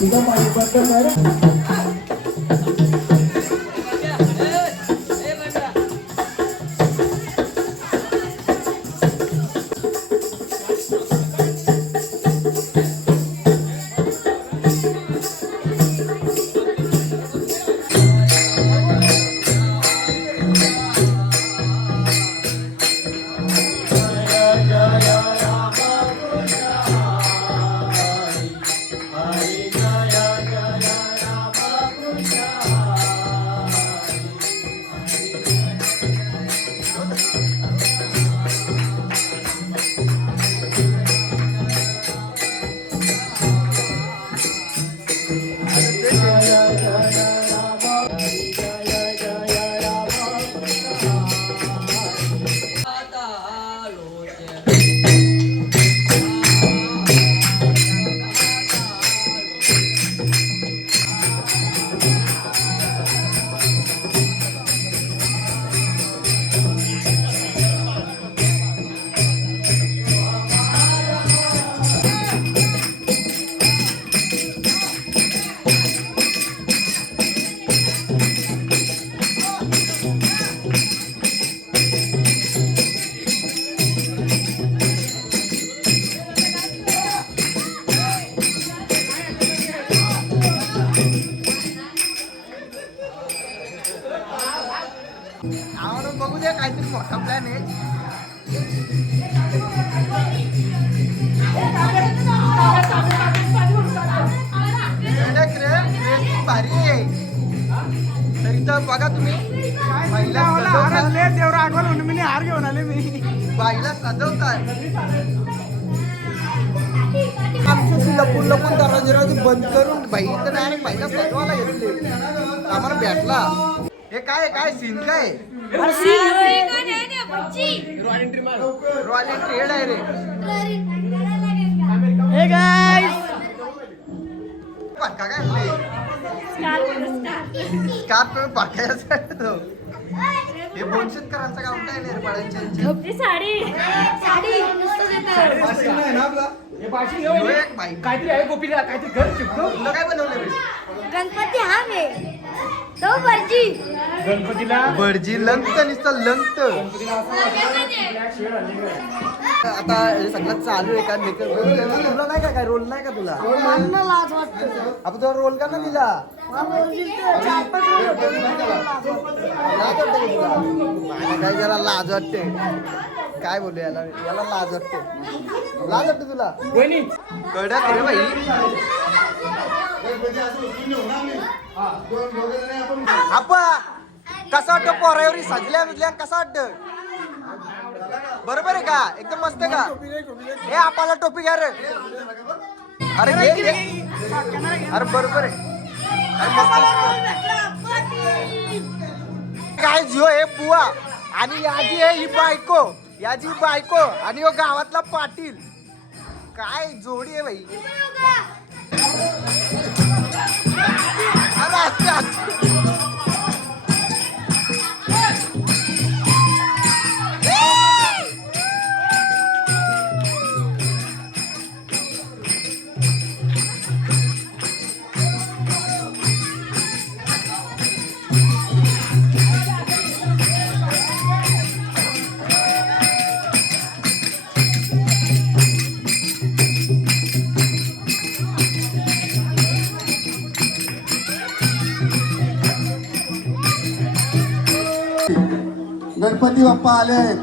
तुझा पाणी बंद कर. बघू द्या काहीतरी मोठा प्लॅन आहे. भारी आहे. तर इथं बघा तुम्ही देवर आठवण म्हणून मी हार घेऊन आले. मी बाईला सजवतात. आमचं लपून लपून दरवाजे बंद करून बाई तर डायरेक्ट बाईला सजवायला घेतले. आम्हाला भेटला. हे काय काय सीन काय रॉयल एंट्री हेड आहे रे. हे गाइस पक्का काय स्कार्फ तुम्ही पक्कायचा तो. हे बोनशेतकरांचा काम काय नाही रे. पडायची साडी साडी काहीतरी आहे. गोपीला काहीतरी घर शिकतो. तुला काय बनवलं रे? गणपती हा रे तो भटजी. गणपतीला भटजी लंत नुसतं लंत. आता सगळं चालू आहे का मेकअप. तुला नाही का काय रोल नाही का तुला? लाज वाटते. आपण तुला रोल का ना दिला? काय जरा लाज वाटते. काय बोलू याला याला लाज वाटते. लाज वाटते तुला कडक रे बाई. आपा कसा वाटतं पोरावरी सजल्या बिजल्या कसा वाटतं? बरोबर आहे का? एकदम मस्त आहे का? हे आपल्याला टोपी घ्या रे. अरे अरे बरोबर आहे. काय जिओ हे बुवा आणि याची आहे ही बायको. याची बायको आणि हो गावातला पाटील. काय जोडी आहे बाई. अरे असते असते. गणपती बाप्पा आले आहेत.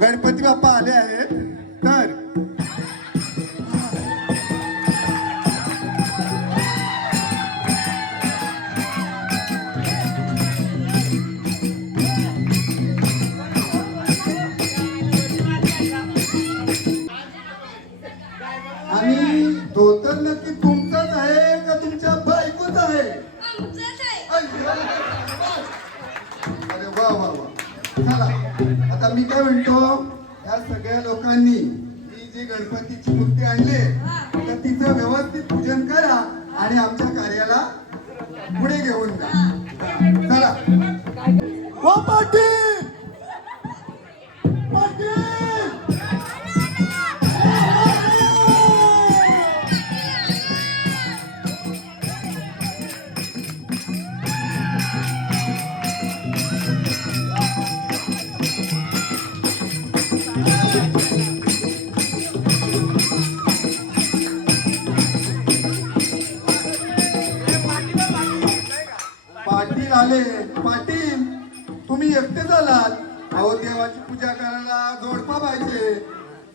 गणपती बाप्पा आले आहेत. तर आणि धोतर नक्की तुमचंच आहे का तुमच्या बायकोच आहे? अरे वा वा वा. चला आता मी काय म्हणतो, या सगळ्या लोकांनी ही जी गणपतीची मूर्ती आणली तर तिचं व्यवस्थित पूजन करा आणि आमच्या कार्याला पुढे घेऊन जा. चला. हो पाटील पाटील आले. पाटील तुम्ही एकटे झालात. अहो देवाची पूजा करायला जोडपा पाहिजे.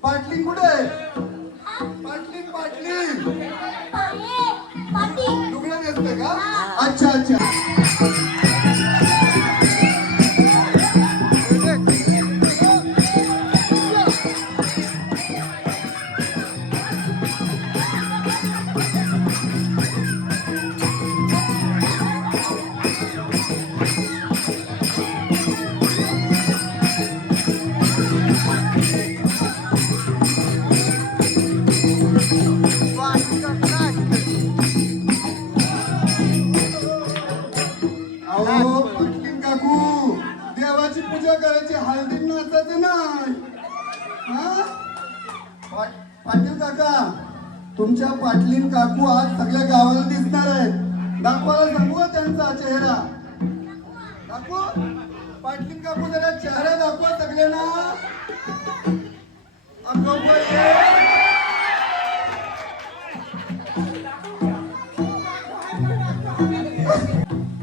पाटलीन कुठे आहे? पाटलीन पाटलीन लुगडं नेसतं का? अच्छा अच्छा. अहो पाटलीन काकू देवाची पूजा करायची, हळदीत नाचायचं नाही. हा? पाटील काका तुमच्या पाटलीन काकू आज सगळ्या गावाला दिसणार आहेत. दाखवायला सांगू का त्यांचा चेहरा? काकू पाटलीन काकू जरा चेहरा दाखवा सगळ्यांना. अगं बाई.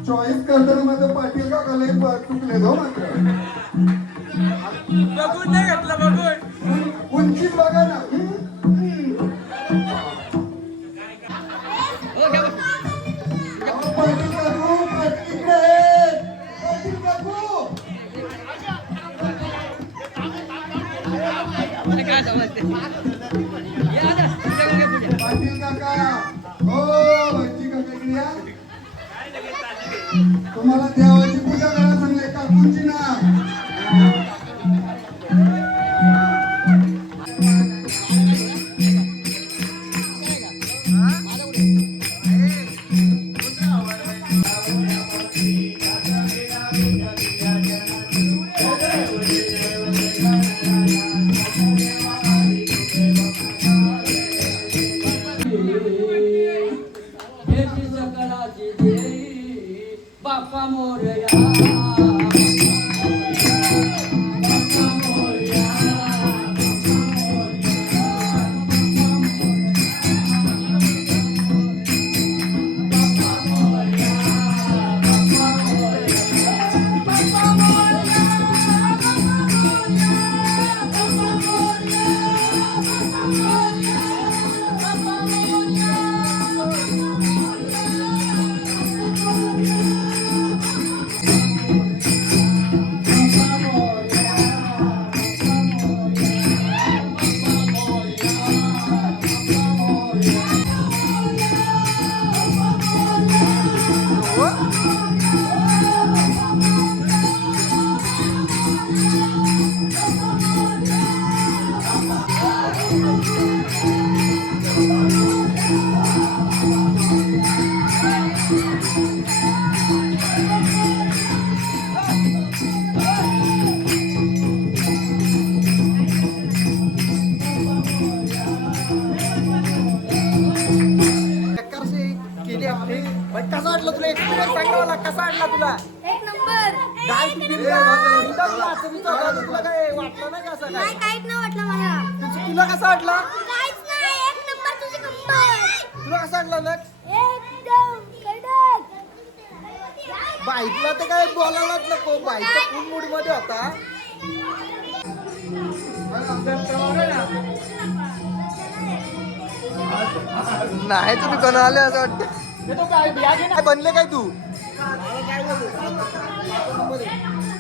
चॉईस करताना माझं पाटील काकाला चुकले हो मात्र. बघून नाही घेतलं बघून. उंचीत बघा ना. अहो, पाटील काकू पाटील इकडे आहे. पाटील काकू पाटील काका हो भटजी काका इकडे या. तुम्हाला देवाची पूजा करायला सांगले काकूंची ना. बाप्पा मोरया कसा वाटला तुला? एक्सपिरियन्स सांगा मला, कसा वाटला तुला? एक नंबर. काय तुला काय वाटलं नाही का असं काय? नाही काहीच नाही वाटलं मला. तुला कसा वाटला? काहीच नाही. एक नंबर तुझी कंबर. तुला कसा वाटला ना? एकदम कडक. बाईकला तर काय बोलायलाच नको. बाईक तर फुल मूड मध्ये होता. नाही तर दुकान आले असं वाटतं. काय बनले काय तू?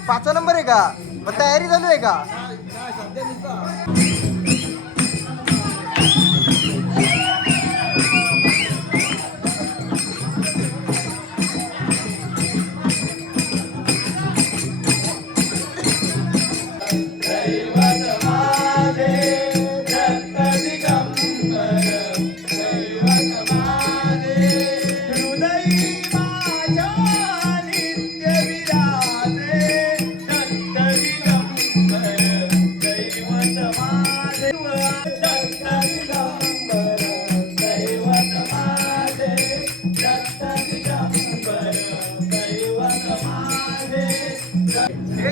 5 नंबर आहे का? मग तयारी चालू आहे का?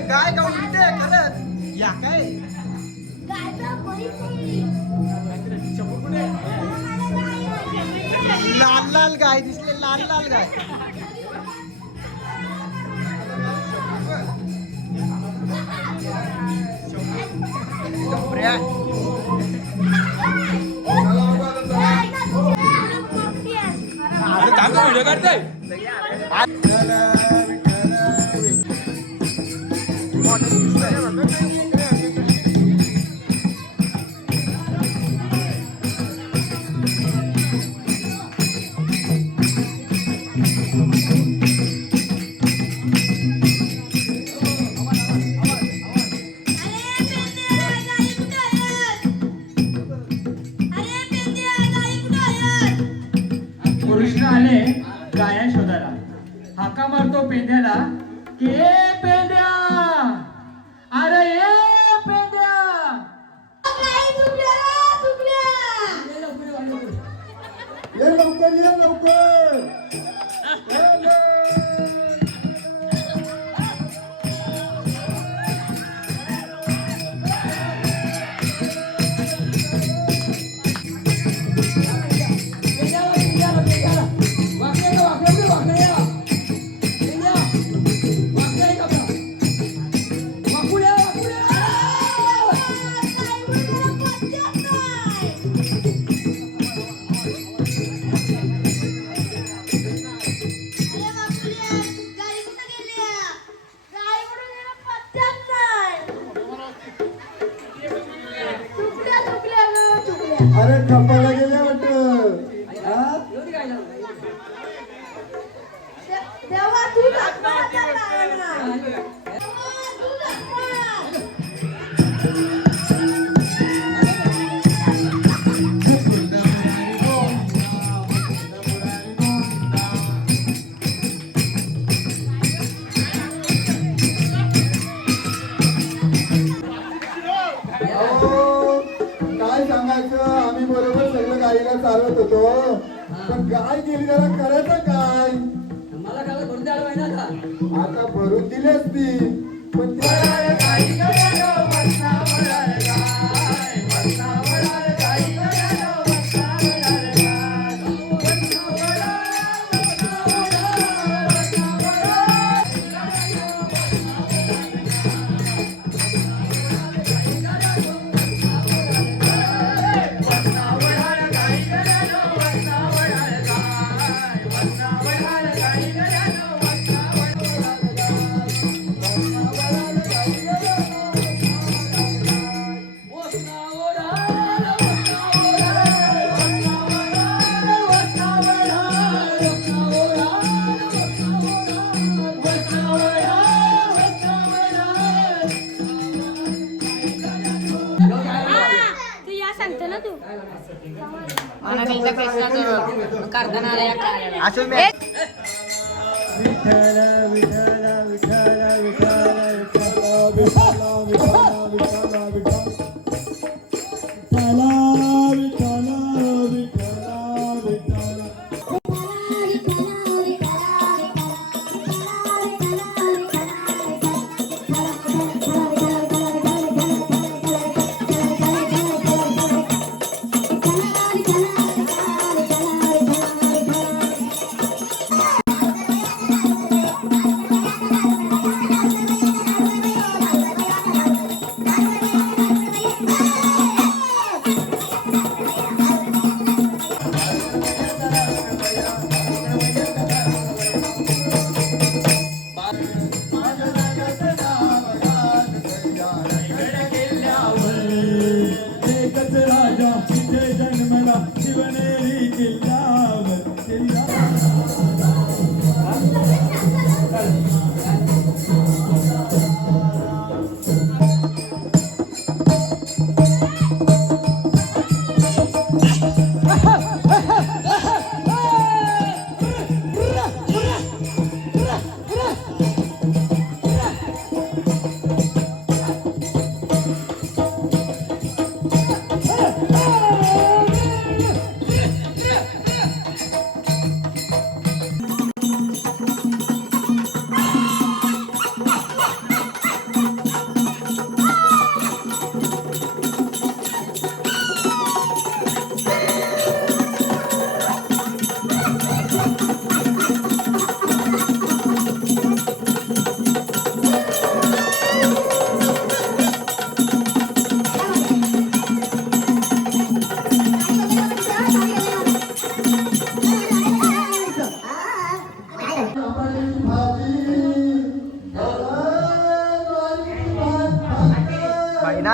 काय गाऊन किती खरंच या काय लाल लाल गाय दिसले. लाल लाल गाय व्हिडिओ काढताय कृष्ण आले गाया शोधायला. हाका मारतो पेंद्याला की ए पेंद्या, अरे ए पेंद्या. ये लवकर ये लवकर. अरे खपाला गेले वाटत. तेव्हा तू दाखवा. काय सांगायचं, आम्ही बरोबर सगळं गाईला चालवत होतो, पण गाय गेली त्याला करायचं काय. मला काय भरून द्यायला पाहिजे आता. आता भरून दिली असती पण असं मी विठ्ठल विठ्ठल विठ्ठल विठ्ठल विठ्ठल विठ्ठल विठ्ठल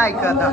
ऐक आता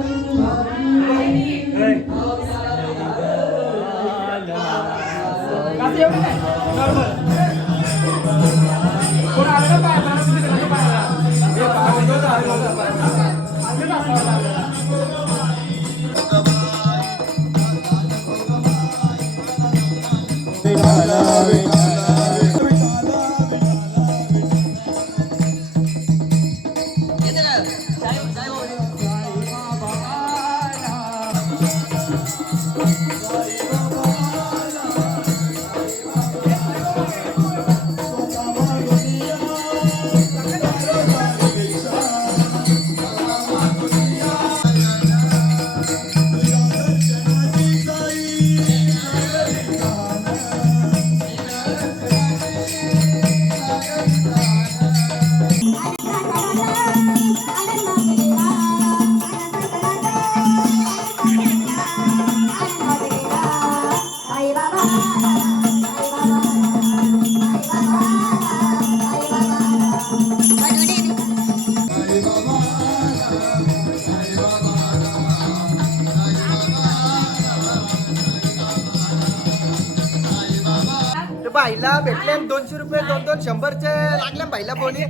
बाईला भेटले 200 रुपये 200 100चे लागले बाईला बोनी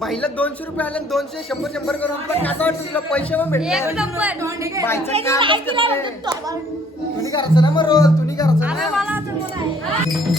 बाईला 200 रुपये आले 200 100 100 करून तुला कसं वाटतं तुला पैसे पण भेटले बाईचं काम तुम्ही करायचं ना मग रोज तुम्ही करायचं ना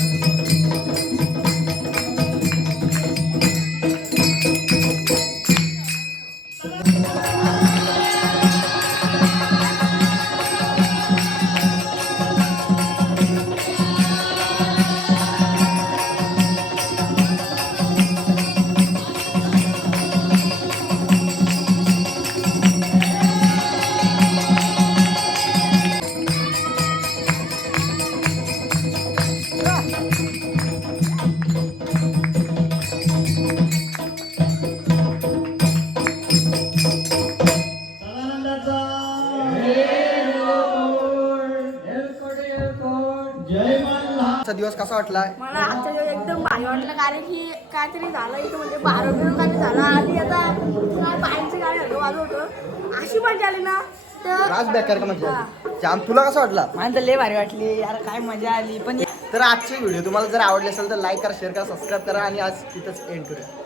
आजचा दिवस कसा वाटला मला आजच्या दिवस एकदम भारी वाटलं कारण की काहीतरी झालं इथं म्हणजे 12 काहीतरी झालं आणि आता काय बाईंची गाडी हलवा वाजवतो अशी मजा आली ना तर राज बेकार का मजा जाम तुला कसा वाटला मला तर लय भारी वाटली यार काय मजा आली पण तर आजची व्हिडिओ तुम्हाला जर आवडली असेल तर लाईक करा शेअर करा सबस्क्राईब करा आणि आज तिथंच एंड करूया